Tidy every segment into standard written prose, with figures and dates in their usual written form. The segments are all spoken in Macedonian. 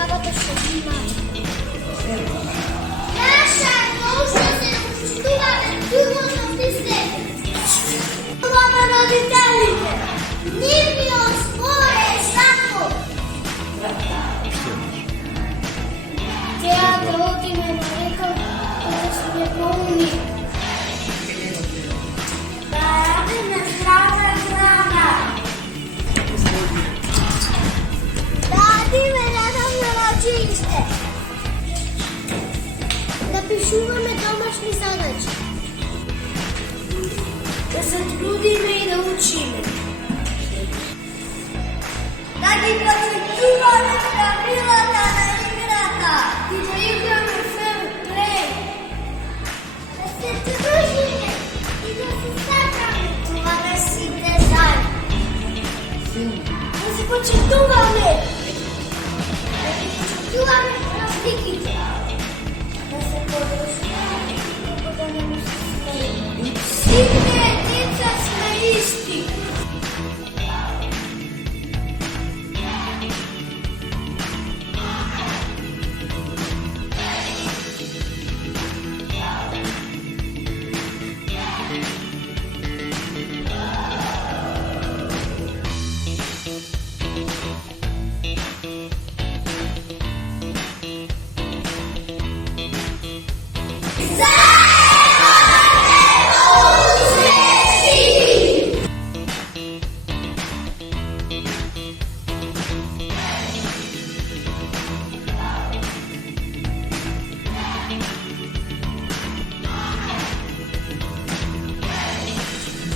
работа ще има. Наша нужда се почувстваме сигурно в себе. Това на родителите. Нивнио споре само. Тя да отиме на река, да сме болни. Да радиме здрава храна. Училище. Да пишуваме домашни задачи. Да се трудиме и да учиме. Да ги почитуваме правилата на играта и да играме фейрплей. Да се дружиме и да се сакаме. Това да си дизайн. Да се почитуваме. Чуваме разликите. Да се подружаваме, да не му се смеем. Всички деца сме исти.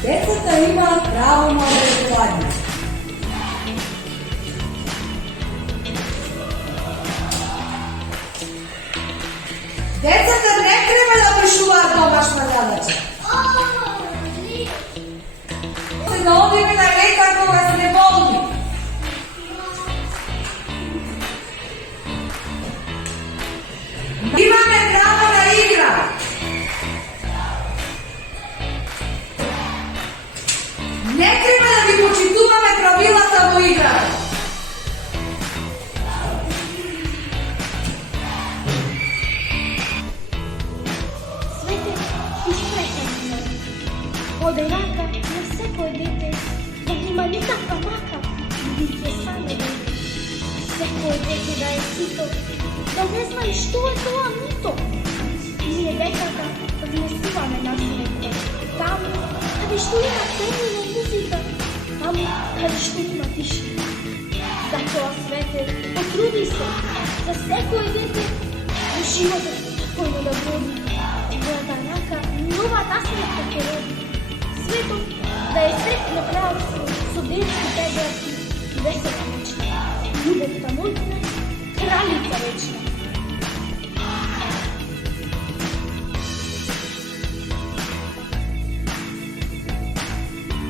Децата имаат право на образование. Децата не треба да пишуваат домашна задача. Се да одиме на лекар кога сме болни. Имаме право на игра. Не треба да ги почитуваме правилата во играта. Свете и светено. Од рака на секој дете да има никаква мака, бидејќи само дете. Секој дете да е сито, да не знае што е тоа мито. Ние децата внесуваме на свете. Таму, каде што има темно музика, таму каде што има тишина. Затоа свете, потруди се за секој дете во животот кој да води. Твојата рака нова насмевка ќе роди. Светот да е светло кралство со детски педарки и весела ночна. Љубовта мојна, кралица вечна.